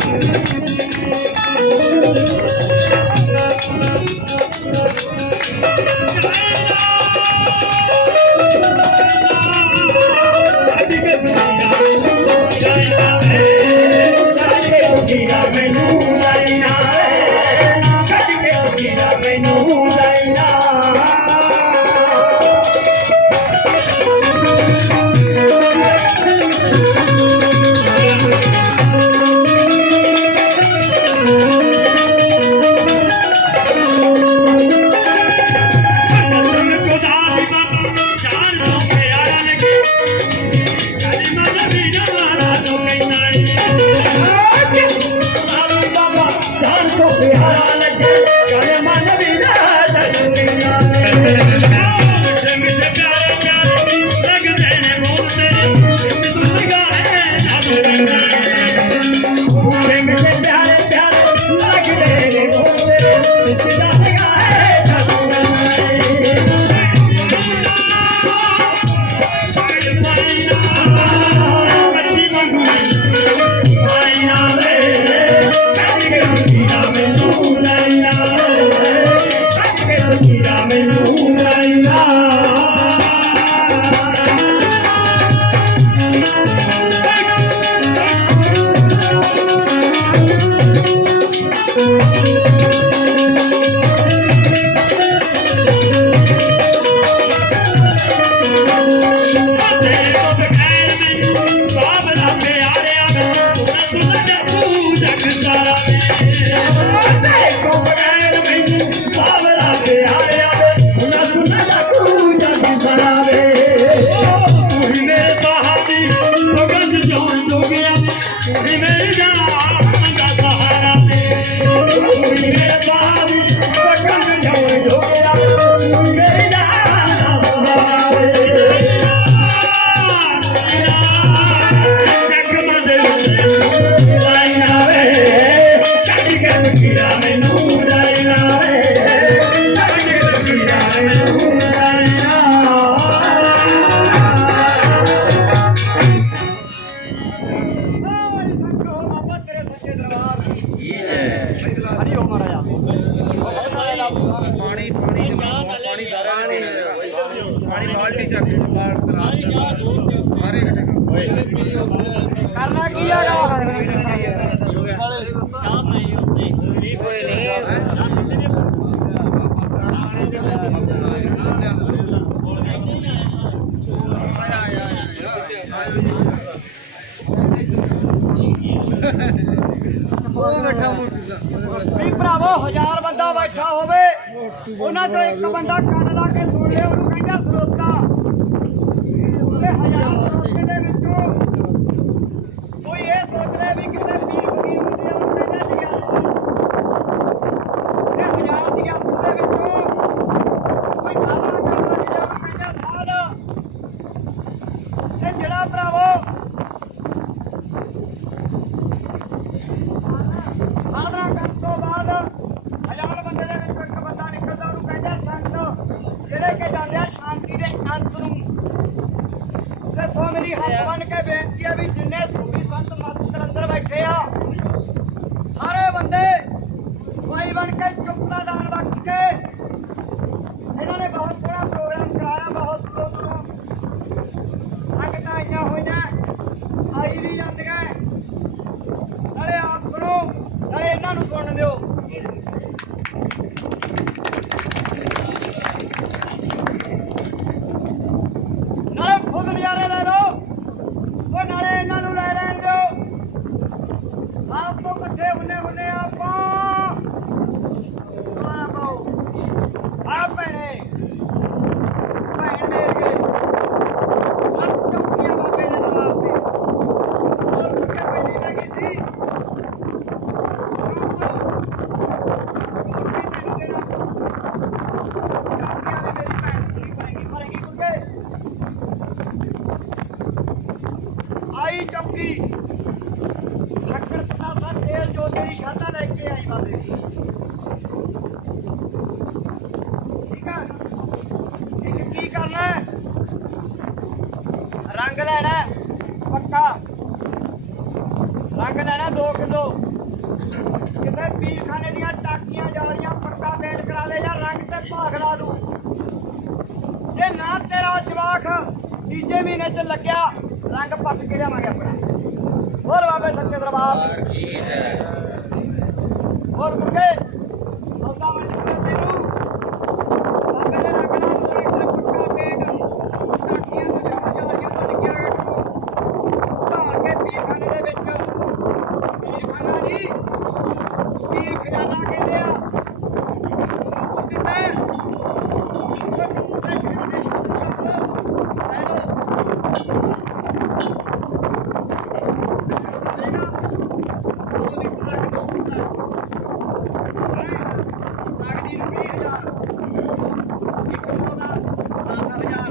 Thank you. ਤੇਰੇ ਤੂੰ ਪਾਣੀ ਪਾਣੀ ਪਾਣੀ ਸਾਰਾ ਪਾਣੀ ਬਾਲਟੀ ਚੱਕ ਬਾਹਰ ਤਰਾਸ ਸਾਰੇ। ਕਰਨਾ ਕੀ ਹੈਗਾ ਕੋਈ ਨਹੀਂ ਉਹ ਬੈਠਾ ਮੋਟੂ ਦਾ ਵੀ ਭਰਾਵੋ, ਹਜ਼ਾਰ ਬੰਦਾ ਬੈਠਾ ਹੋਵੇ, ਉਹਨਾਂ ਚੋਂ ਇੱਕ ਬੰਦਾ ਕੰਨ ਲਾ ਕੇ ਸੁਣ ਲਿਆ, ਉਹਨੂੰ ਕਹਿੰਦਾ ਸਰੋਤਾ। ਤੇ ਹਜ਼ਾਰ ਸਰੋਤੇ ਦੇ ਵਿੱਚੋਂ ਕੋਈ ਇਹ ਸੋਚ ਲੈ ਵੀ ਕਿਤੇ ਪੀਰ ਫਕੀਰ ਹੁੰਦੇ ਆ ਉਹਨੂੰ ਕਹਿੰਦਾ ਜਗਿਆਸੂ ਤੇ ਹਜ਼ਾਰ ਜਗਿਆਸੂ ਦੇ ਵਿੱਚੋਂ ਕੋਈ ਸਾਧਨਾ ਕਰਨ ਲੱਗ ਜਾ ਕਹਿੰਦਾ ਸਾਧ। ਤੇ ਜਿਹੜਾ ਭਰਾਵੋ ਸਾਧਨਾ ਕਰਨ ਤੋਂ ਬਾਅਦ ਹਜ਼ਾਰ ਬੰਦੇ ਦੇ ਵਿੱਚੋਂ ਇੱਕ ਬੰਦਾ ਨਿਕਲਦਾ ਉਹਨੂੰ ਕਹਿੰਦਾ ਸੰਤ ਜਿਹੜੇ ਕਿ ਜਾਂਦੇ ਆ ਸ਼ਾਂਤੀ ਦੇ ਅੰਤ ਨੂੰ। ਤੇ ਸੋ ਮੇਰੀ ਹੱਥ ਬੰਨ ਕੇ ਬੇਨਤੀ ਹੈ ਵੀ ਜਿੰਨੇ ਸੂਫੀ ਸੰਤ ਮਸਤ ਅੰਦਰ ਬੈਠੇ ਆ ਸਾਰੇ ਬੰਦੇ ਭਾਈ ਬਣ ਕੇ ਚੁੱਪ ਦਾ ਦਾਨ ਬਖਸ਼ ਕੇ ਸਾਥ ਹੁੰਨੇ ਹੁੰਨੇ ਆਪਾਂ। ਆ ਬਾਉ ਆ ਭੈਣੇ। ਭੈਣ ਮੇਰੀਏ ਸੱਤ ਚੌਕੀਆਂ ਬਾਬੇ ਦੇ ਦਰਬਾਰ ਤੇ ਹੋਰ ਕਿੱਥੇ ਪਹਿਲੀ ਰਹਿ ਗਈ ਸੀ ਆਈ ਚੌਕੀ। ਜੋ ਤੇਰੀ ਸ਼ਾਦਾ ਲੈ ਕੇ ਆਈ ਬਾਬੇ। ਦੀ ਠੀਕ ਆ? ਇੱਕ ਕੀ ਕਰਨਾ ਰੰਗ ਲੈਣਾ ਪੱਕਾ। ਰੰਗ ਲੈਣਾ 2 ਕਿਲੋ। ਕਿਸੇ ਪੀਰਖਾਨੇ ਦੀਆਂ ਟਾਕੀਆਂ ਜਾਲੀਆਂ ਪੱਕਾ ਪੇਂਟ ਕਰਾ ਲੈ ਜਾਂ ਰੰਗ ਤੇ ਭਾਗ ਲਾ ਦੂ। ਜੇ ਨਾ ਤੇਰਾ ਜਵਾਖ ਤੀਜੇ ਮਹੀਨੇ ਚ ਲੱਗਿਆ, ਰੰਗ ਪੱਟ ਕੇ ਲਿਆਵਾਂਗੇ ਆਪਣਾ। ਹੋਰ ਬਾਬੇ ਸੱਚੇ ਦਰਬਾਰ। ਕੀ ਹੈ? ਹੋਰ ਮੁਰਗੇ ਸੌਦਾ ਬਣ ਜੂਗਾ ਤੈਨੂੰ। ਬਾਬੇ ਨੇ ਰੰਗਣਾ ਦੋ ਲੀਟਰ ਪੱਕਾ ਪੇਂਟ। ਟਾਕੀਆਂ ਤੋਂ ਜਗ੍ਹਾ ਜਾਲੀਆਂ ਤੋਂ ਡਿੱਗਿਆ ਰੱਖੋ ਢਾਲ ਕੇ ਪੀਰਖਾਨੇ ਦੇ ਵਿੱਚ। ਪੀਰਖਾਨਾ ਜੀ ਪੀਰ ਖਜ਼ਾਨਾ ਕਹਿੰਦੇ ਆ ਨੂਰ ਦਿੰਦਾ ਹੈ ਉਹ ਨੂਰ ਦੇ ਖਜ਼ਾਨੇ ਸ਼ਬਦ ਰੱਖੋ ਲੈ ਲਓ ਆਵੇਗਾ ਦੋ ਲੀਟਰ ਰੱਖ ਦੋ ਹੁੰਦਾ ਲੱਗਦੀ ਨੂੰ 20000 ਇੱਕ ਸੌ ਦਾ 10000